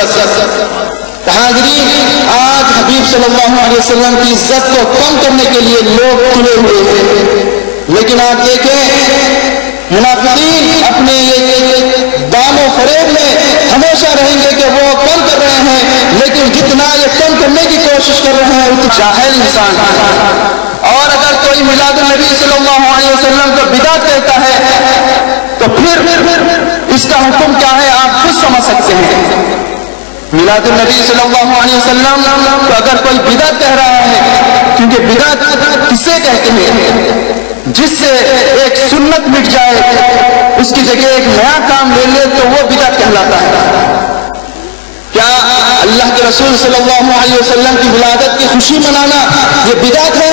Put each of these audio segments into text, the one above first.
عزت۔ حاضرین، آج حبیب صلی اللہ علیہ وسلم کی عزت کو کم کرنے کے لیے لوگ تلے ہوئے ہیں، لیکن آپ دیکھیں منافقین اپنے یہ دام و فریب میں ہمیشہ رہیں گے کہ وہ کم کر رہے ہیں، لیکن جتنا یہ کم کرنے کی کوشش کر رہے ہیں اتنا جاہل انسان ہے۔ اور اگر کوئی میلاد النبی صلی اللہ علیہ وسلم کو بدعت کہتا ہے تو پھر اس کا حکم کیا ہے آپ خود سمجھ سکتے ہیں۔ میلاد النبی صلی اللہ علیہ وسلم تو اگر کوئی بدعت کہہ رہا ہے، کیونکہ بدعت کسے کہتے ہیں؟ جس سے ایک سنت مٹ جائے، اس کی جگہ ایک نیا کام لے لے تو وہ بدعت کہلاتا ہے۔ کیا اللہ کے رسول صلی اللہ علیہ وسلم کی ولادت کی خوشی منانا یہ بدعت ہے؟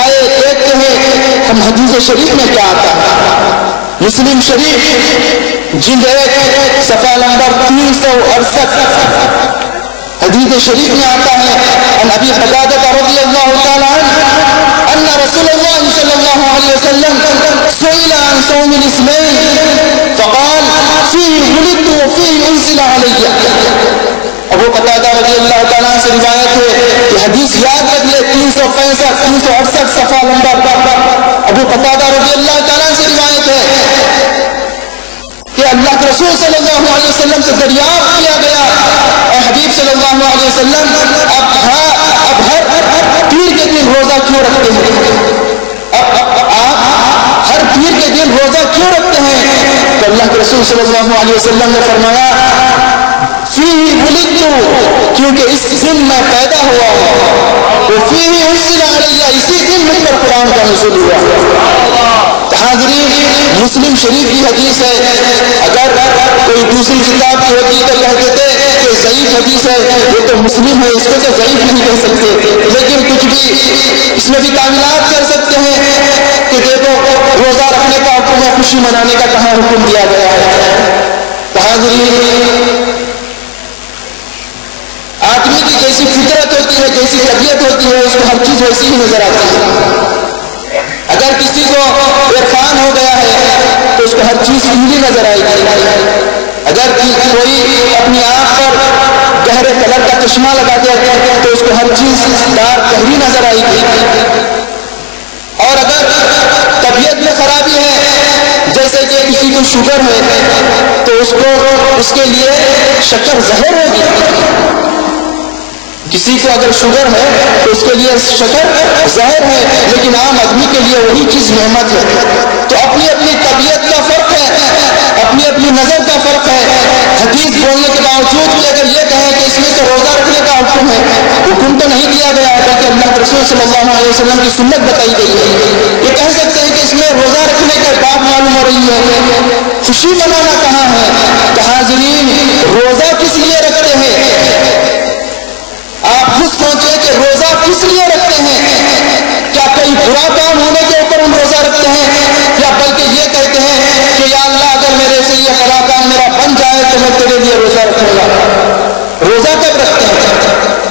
آئے دیکھتے ہیں ہم حدیث شریف میں کیا آتا ہے۔ مسلم شریف جلد 1 صفحہ نمبر 368 حدیث شریف میں آتا ہے، ان ابی قتادہ رضی اللہ تعالی عنہ ان رسول اللہ صلی اللہ علیہ وسلم سئل عن صوم الاثنين فقال فيه ولدت وفيه انزل علي۔ ابو قتادہ رضی اللہ تعالیٰ سے روایت ہے کہ حدیث یاد رکھ لے 365 368 صفحہ نمبر۔ ابو قتادہ رضی اللہ تعالیٰ سے روایت ہے کہ اللہ کے رسول صلی اللہ علیہ وسلم سے دریافت کیا گیا، اے حبیب صلی اللہ علیہ وسلم اب ہر پیر کے دن روزہ کیوں رکھتے ہیں؟ آپ ہر پیر کے دن روزہ کیوں رکھتے ہیں؟ تو اللہ کے رسول صلی اللہ علیہ وسلم نے فرمایا فیہ ولدت، کیونکہ اس دن میں پیدا ہوا ہوں، وفیہ انزل علی، اسی دن مجھ پر قرآن کا نزول ہوا۔ حاضرین، مسلم شریف کی حدیث ہے، اگر کوئی دوسری کتاب کی ہوتی تو کہتے تھے کہ ضعیف حدیث ہے، یہ تو مسلم ہے اس کو تو ضعیف نہیں کہہ سکتے، لیکن کچھ بھی اس میں بھی تعمیلات کر سکتے ہیں کہ دیکھو روزہ رکھنے کا حکم ہے، خوشی منانے کا کہاں حکم دیا گیا ہے۔ حاضرین، آدمی کی جیسی فطرت ہوتی ہے، جیسی طبیعت ہوتی ہے، اس کو ہر چیز ویسی ہی نظر آتی ہے۔ اگر کسی کو عرفان ہو گیا ہے تو اس کو ہر چیز پیلی نظر آئے گی۔ اگر کوئی اپنی آنکھ پر گہرے کلر کا چشمہ لگا دیا تو اس کو ہر چیز دار گہری نظر آئے گی۔ اور اگر طبیعت میں خرابی ہے، جیسے کہ کسی کو شوگر ہے تو اس کے لیے شکر زہر ہوگی۔ کسی کو اگر شوگر ہے تو اس کے لیے شکر زہر ہے، لیکن عام آدمی کے لیے وہی چیز نعمت ہے۔ تو اپنی اپنی طبیعت کا فرق ہے، اپنی اپنی نظر کا فرق ہے۔ حدیث بولنے کے باوجود بھی اگر یہ کہیں کہ اس میں تو روزہ رکھنے کا حکم ہے، حکم تو نہیں دیا گیا بلکہ اللہ کے رسول صلی اللہ علیہ وسلم کی سنت بتائی گئی ہے۔ یہ کہہ سکتے ہیں کہ اس میں روزہ رکھنے کا بات معلوم ہو رہی ہے، خوشی منانا کہاں ہے؟ تو حاضرین، روزہ کس لیے رکھتے ہیں؟ آپ خود سوچیں کہ روزہ کس لیے رکھتے ہیں؟ کیا کوئی برا کام ہونے کے اوپر ہم روزہ رکھتے ہیں، یا بلکہ یہ کہتے ہیں کہ یا اللہ اگر میرے سے یہ فلاں کام میرا بن جائے تو میں تیرے لیے روزہ رکھوں گا؟ روزہ کب رکھتے ہیں؟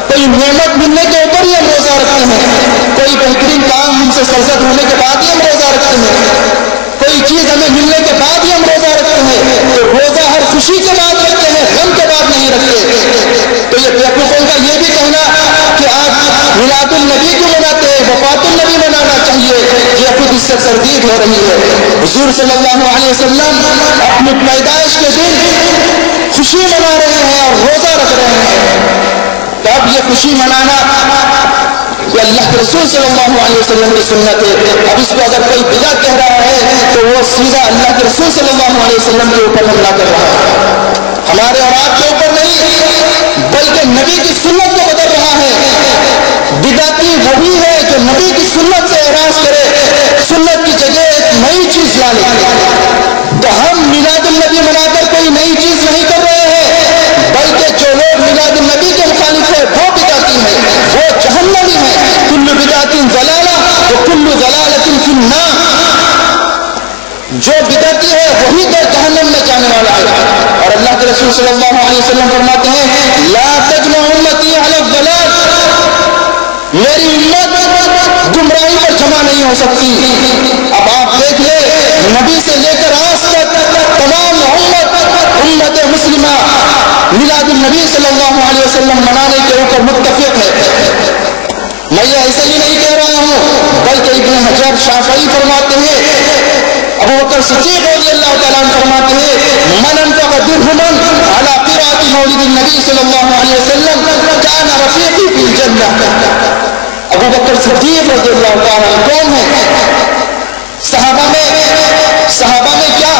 کوئی نعمت ملنے کے اوپر ہی ہم روزہ رکھتے ہیں، کوئی بہترین کام ہم سے سرزد ہونے کے بعد ہی ہم روزہ رکھتے ہیں، کوئی چیز ہمیں ملنے کے بعد ہی ہم روزہ رکھتے ہیں۔ تو روزہ ہر خوشی کے بعد رکھتے ہیں، غم کے بعد نہیں رکھتے۔ تو یہ بیوقوفوں کا یہ بھی کہنا کہ آپ میلاد النبی کو مناتے ہیں، وفات النبی منانا چاہیے، یہ خود اس سے تردید ہو رہی ہے۔ حضور صلی اللہ علیہ وسلم اپنی پیدائش کے دن خوشی منا رہے ہیں اور روزہ رکھ رہے ہیں، تو اب یہ خوشی منانا یہ اللہ کے رسول صلی اللہ علیہ وسلم کی سنت ہے۔ اب اس کو اگر کوئی بدعت کہہ رہا ہے تو وہ سیدھا اللہ کے رسول صلی اللہ علیہ وسلم کے اوپر حملہ کر رہا ہے، ہمارے اور آپ کے اوپر نہیں، بلکہ نبی کی سنت کو بدل رہا ہے۔ بدعتی وہی ہے جو نبی کی سنت سے اعراض کرے، سنت کی جگہ ایک نئی چیز لا لے۔ تو ہم میلاد النبی منا کر کوئی نئی چیز نہیں کر رہے ہیں، بلکہ جو لوگ میلاد النبی کے مخالف ہے وہ بدعتی ہے، وہ جہنمی ہے۔ کل بدعت ضلالہ وکل ضلالۃ فی النار، جو بدعتی ہے وہی تو جہنم میں جانے والا ہے۔ اور اللہ کے رسول صلی اللہ علیہ وسلم فرماتے ہیں لا تجمع امتی علی الضلال، میری امت گمراہی پر جمع نہیں ہو سکتی۔ اب آپ دیکھ لیں نبی سے لے کر آج تک تمام امت مسلمہ میلاد النبی صلی اللہ علیہ وسلم منانے کے اوپر متفق ہے۔ میں یہ ایسے ہی نہیں کہہ رہا ہوں، بلکہ ابن حجر شافعی فرماتے ہیں، ابو بکر صدیق رضی اللہ تعالیٰ عنہ فرماتے ہیں، من انفق درہما علی قراءۃ مولد النبی صلی اللہ علیہ وسلم کان رفیقی فی الجنہ۔ ابو بکر صدیق رضی اللہ تعالیٰ عنہ کون ہے؟ صحابہ میں کیا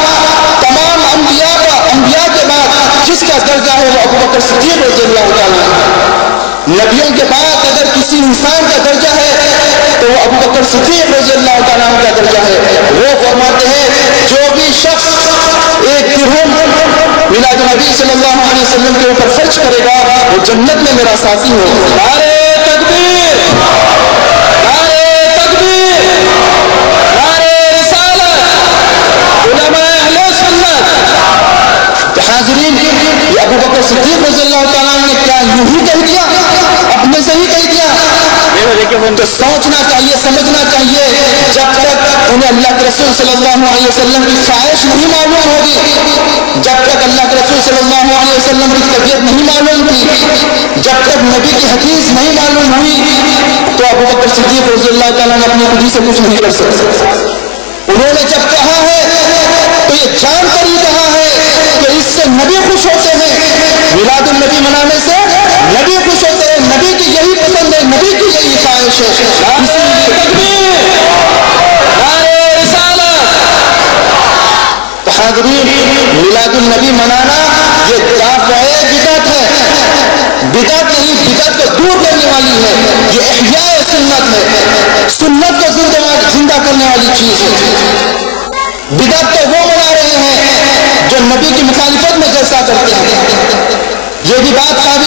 تمام انبیاء کے بعد جس کا درجہ ہے وہ ابو بکر صدیق رضی اللہ تعالیٰ عنہ۔ نبیوں کے بعد اگر کسی انسان کا درجہ ہے تو وہ ابو بکر صدیق رضی اللہ تعالیٰ عنہ کا درجہ ہے۔ وہ فرماتے ہیں جو بھی شخص ایک درہم میلاد النبی صلی اللہ علیہ وسلم کے اوپر خرچ کرے گا وہ جنت میں میرا ساتھی ہو۔ نعرہ تکبیر، نعرہ تکبیر، نعرہ رسالت، علماء اہل سنت۔ تو حاضرین، یہ ابو بکر صدیق رضی اللہ تعالیٰ عنہ نے کیا یوں ہی کہہ دیا؟ اپنے سے ہی کہہ دیا؟ تو سوچنا چاہیے، سمجھنا چاہیے، جب تک انہیں اللہ کے رسول صلی اللہ علیہ وسلم کی خواہش نہیں معلوم ہوگی، جب تک اللہ کے رسول صلی اللہ علیہ وسلم کی طبیعت نہیں معلوم تھی، جب تک نبی کی حدیث نہیں معلوم ہوئی، تو ابو بکر صدیق رضی اللہ تعالیٰ نے اپنی خودی سے کچھ نہیں کر سکتے۔ انہوں نے جب کہا ہے تو یہ جان کر ہی کہا ہے کہ اس سے نبی خوش ہوتے ہیں، میلاد النبی منانے سے نبی خوش ہوتے ہیں، نبی کی یہی پسند ہے، نبی کی یہی خواہش ہے۔ اسی لیے تو حاضرین، میلاد النبی منانا یہ دافع بدعت ہے، بدعت نہیں، بدعت کو دور کرنے والی ہے، یہ احیاء سنت ہے، سنت کو زندہ کرنے والی چیز ہے۔ بدعت تو وہ منا رہے ہیں جو نبی کی مخالفت میں جلسہ کرتے ہیں، یہ بھی بات قابل